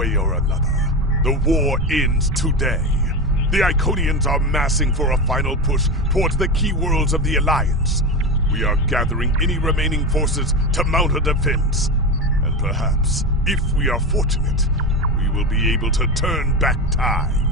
way or another, the war ends today. The Iconians are massing for a final push towards the key worlds of the Alliance. We are gathering any remaining forces to mount a defense. And perhaps, if we are fortunate, we will be able to turn back time.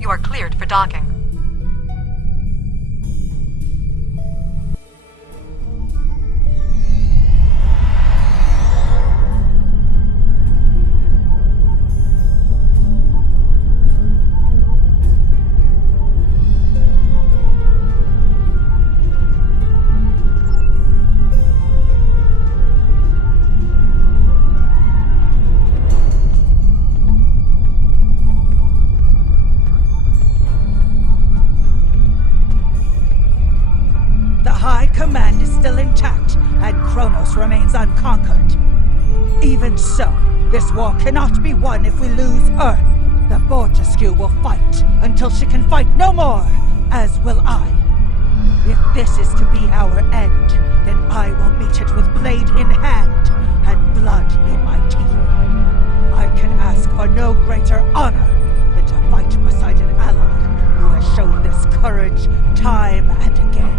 You are cleared for docking. Command is still intact, and Kronos remains unconquered. Even so, this war cannot be won if we lose Earth. The Vortescue will fight until she can fight no more, as will I. If this is to be our end, then I will meet it with blade in hand and blood in my teeth. I can ask for no greater honor than to fight beside an ally who has shown this courage time and again.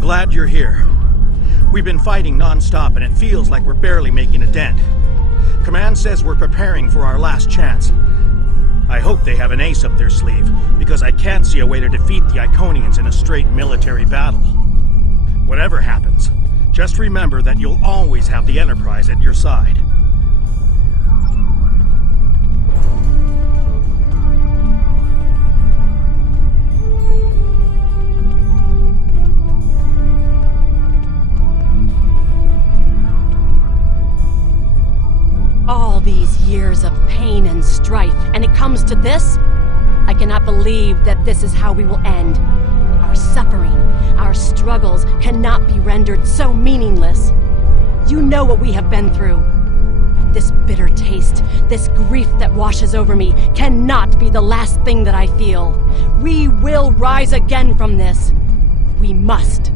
Glad you're here. We've been fighting non-stop and it feels like we're barely making a dent. Command says we're preparing for our last chance. I hope they have an ace up their sleeve, because I can't see a way to defeat the Iconians in a straight military battle. Whatever happens, just remember that you'll always have the Enterprise at your side. All these years of pain and strife, and it comes to this? I cannot believe that this is how we will end. Our suffering, our struggles cannot be rendered so meaningless. You know what we have been through. This bitter taste, this grief that washes over me, cannot be the last thing that I feel. We will rise again from this. We must.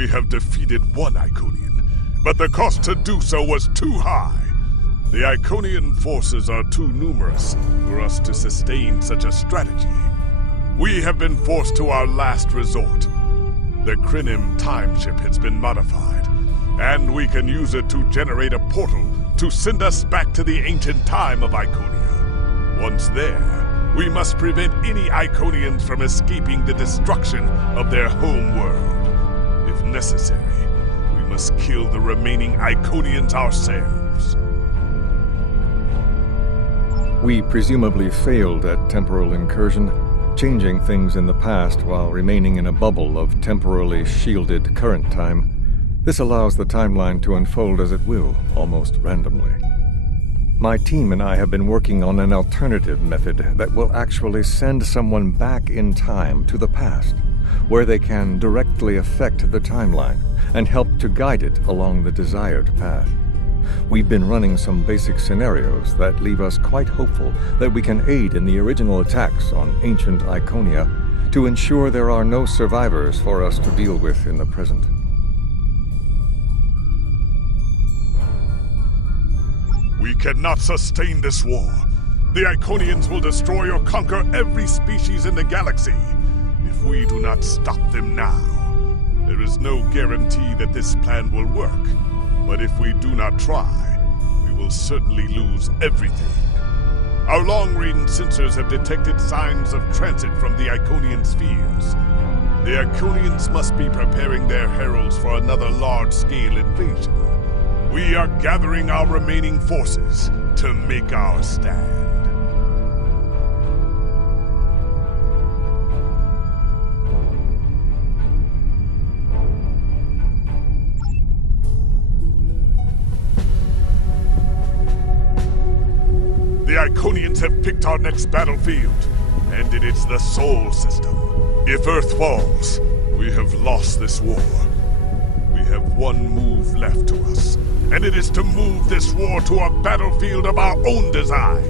We have defeated one Iconian, but the cost to do so was too high. The Iconian forces are too numerous for us to sustain such a strategy. We have been forced to our last resort. The Crinim timeship has been modified, and we can use it to generate a portal to send us back to the ancient time of Iconia. Once there, we must prevent any Iconians from escaping the destruction of their home world. If necessary, we must kill the remaining Iconians ourselves. We presumably failed at temporal incursion, changing things in the past while remaining in a bubble of temporally shielded current time. This allows the timeline to unfold as it will, almost randomly. My team and I have been working on an alternative method that will actually send someone back in time to the past, where they can directly affect the timeline and help to guide it along the desired path. We've been running some basic scenarios that leave us quite hopeful that we can aid in the original attacks on ancient Iconia to ensure there are no survivors for us to deal with in the present. We cannot sustain this war. The Iconians will destroy or conquer every species in the galaxy if we do not stop them now. There is no guarantee that this plan will work, but if we do not try, we will certainly lose everything. Our long-range sensors have detected signs of transit from the Iconian spheres. The Iconians must be preparing their heralds for another large-scale invasion. We are gathering our remaining forces to make our stand. The Iconians have picked our next battlefield, and it is the Sol system. If Earth falls, we have lost this war. We have one move left to us, and it is to move this war to a battlefield of our own design.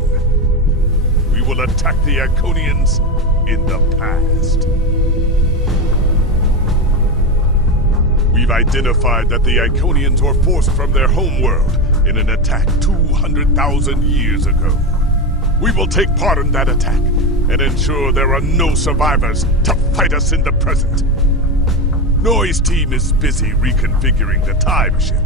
We will attack the Iconians in the past. We've identified that the Iconians were forced from their homeworld in an attack 200,000 years ago. We will take part in that attack and ensure there are no survivors to fight us in the present. Noy's team is busy reconfiguring the time ship.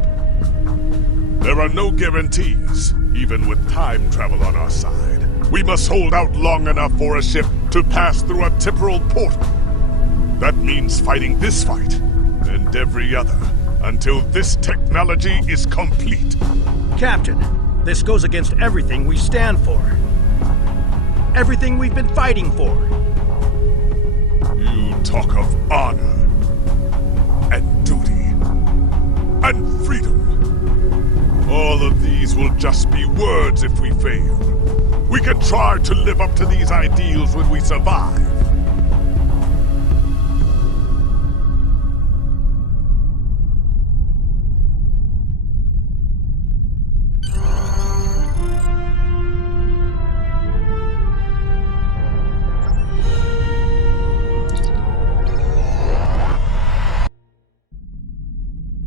There are no guarantees, even with time travel on our side. We must hold out long enough for a ship to pass through a temporal portal. That means fighting this fight, and every other, until this technology is complete. Captain, this goes against everything we stand for. Everything we've been fighting for. You talk of honor, and duty, and freedom. All of these will just be words if we fail. We can try to live up to these ideals when we survive.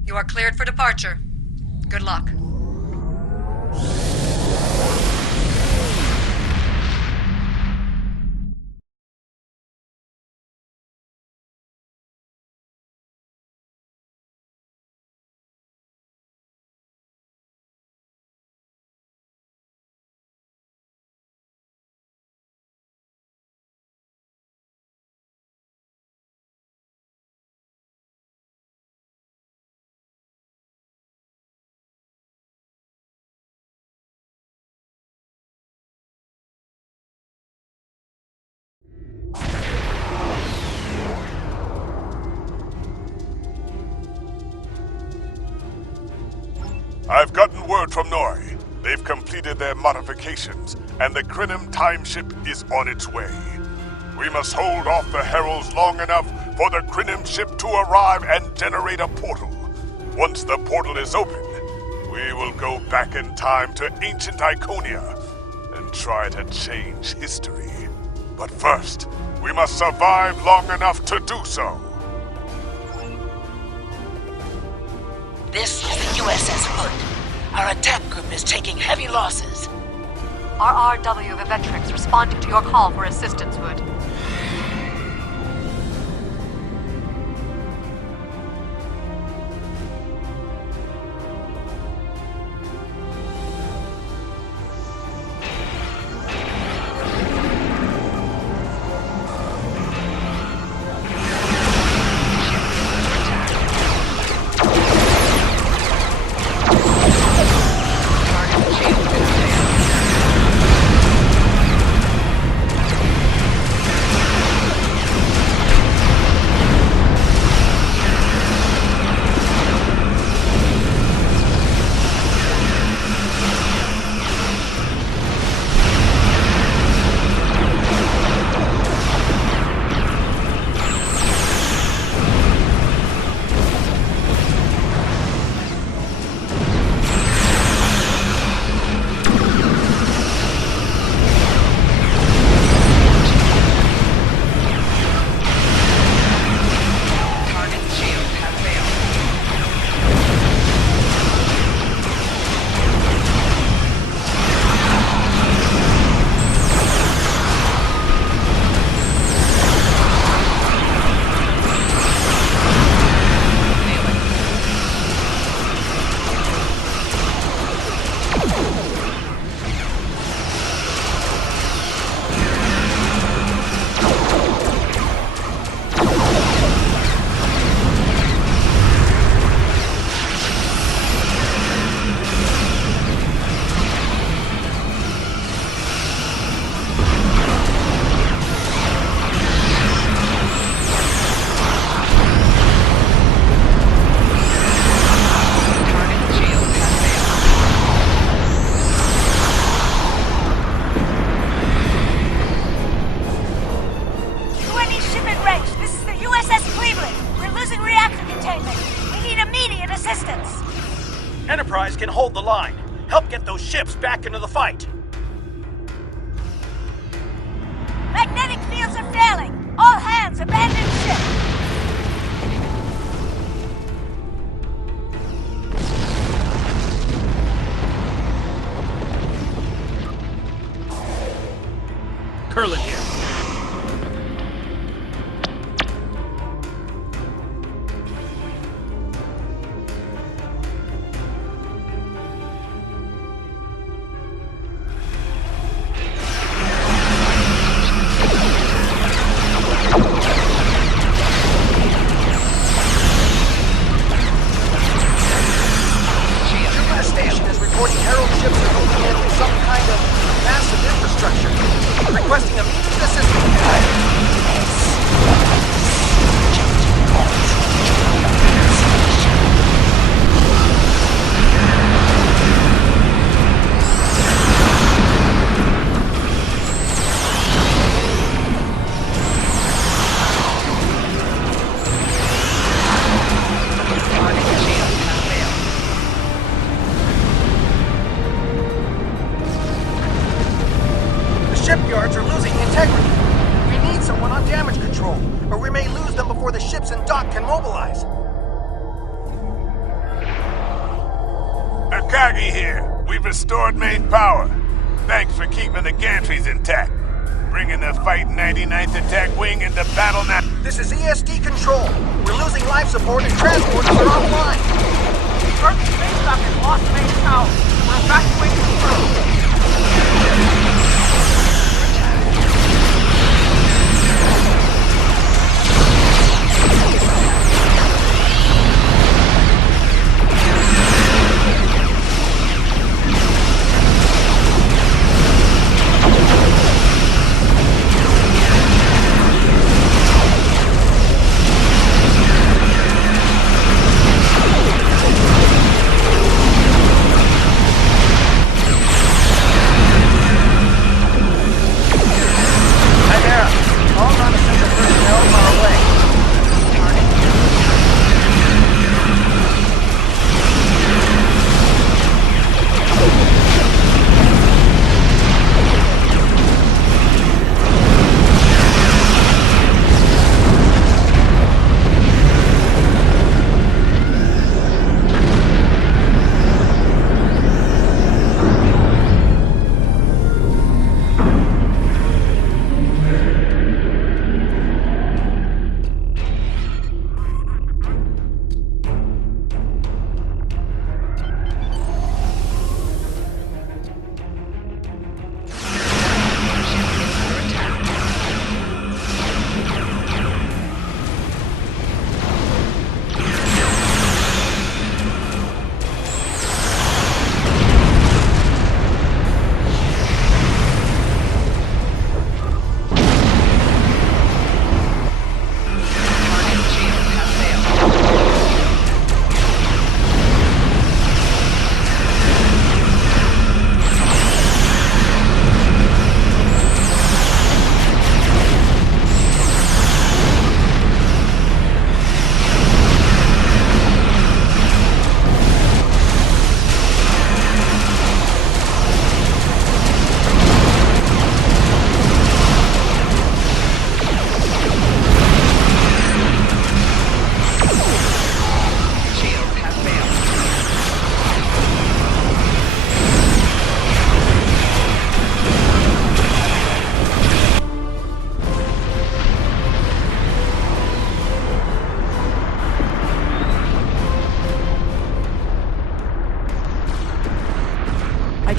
You are cleared for departure. Good luck. I've gotten word from Noy. They've completed their modifications, and the Crinim time ship is on its way. We must hold off the heralds long enough for the Crinim ship to arrive and generate a portal. Once the portal is open, we will go back in time to ancient Iconia and try to change history. But first, we must survive long enough to do so. This is the USS Hood. Our attack group is taking heavy losses. RRW of Eventrix responding to your call for assistance, Hood. Enterprise can hold the line. Help get those ships back into the fight. Magnetic fields are failing! All hands abandon ship! Curlin here. Shipyards are losing integrity. We need someone on damage control, or we may lose them before the ships in dock can mobilize. Akagi here. We've restored main power. Thanks for keeping the gantries intact. Bringing the Fight 99th Attack Wing into battle now. This is ESD control. We're losing life support and transporters are offline. Earth space dock has lost main power. We're evacuating the crew.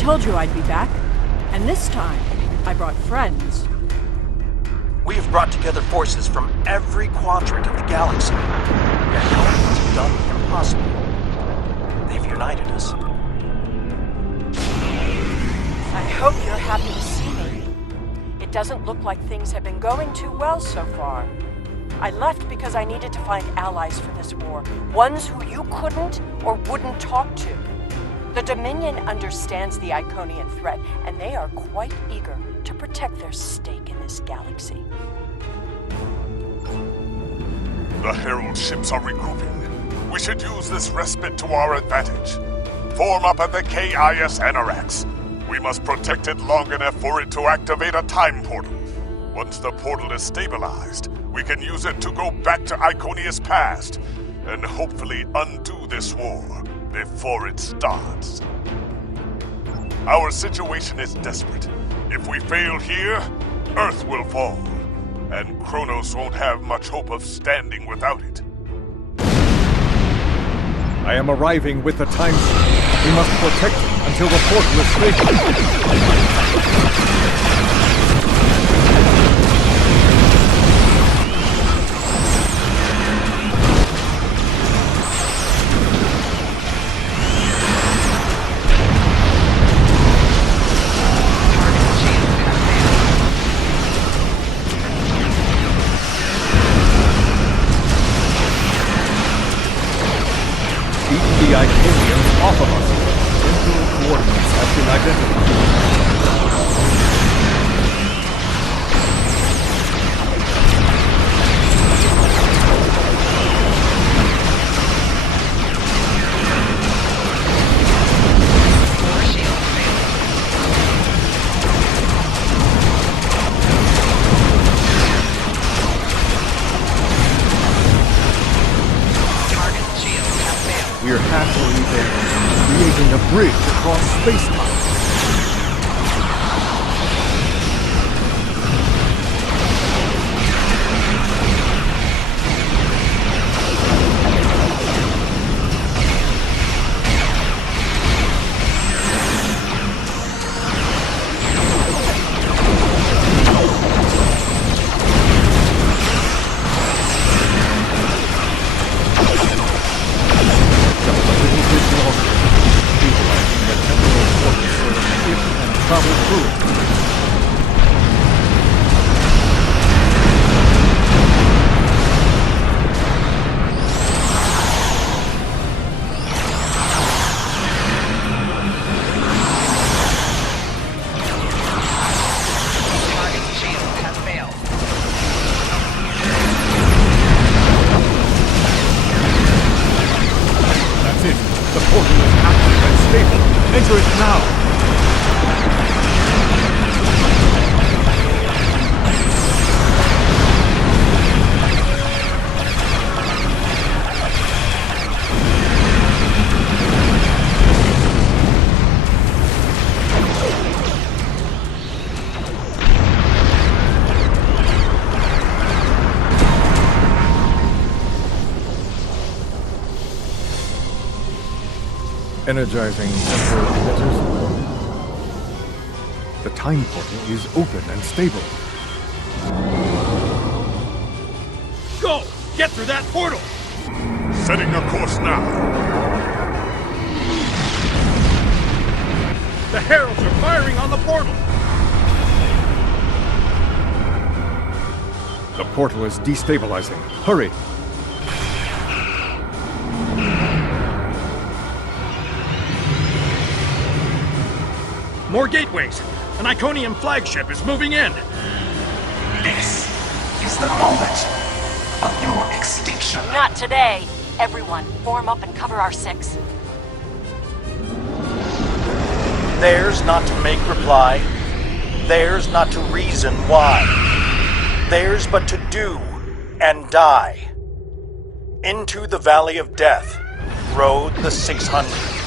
told you I'd be back. And this time, I brought friends. We have brought together forces from every quadrant of the galaxy. Yet Iconians have done the impossible. They've united us. I hope you're happy to see me. It doesn't look like things have been going too well so far. I left because I needed to find allies for this war. Ones who you couldn't or wouldn't talk to. The Dominion understands the Iconian threat, and they are quite eager to protect their stake in this galaxy. The Herald ships are regrouping. We should use this respite to our advantage. Form up at the KIS Anorax. We must protect it long enough for it to activate a time portal. Once the portal is stabilized, we can use it to go back to Iconia's past and hopefully undo this war before it starts. Our situation is desperate. If we fail here, Earth will fall, and Kronos won't have much hope of standing without it. I am arriving with the time stone. We must protect it until the portal is stable. The Iconians off of us. Central coordinates have been identified. We're halfway there, creating a bridge across space-time. Travel through it. That's it. The portal is active and stable. Enter it now. Energizing temporal emitters. The time portal is open and stable. Go! Get through that portal! Setting a course now. The Heralds are firing on the portal! The portal is destabilizing. Hurry! More gateways! An Iconian flagship is moving in! This is the moment of your extinction. Not today. Everyone, form up and cover our six. Theirs not to make reply. Theirs not to reason why. Theirs but to do and die. Into the Valley of Death rode the 600.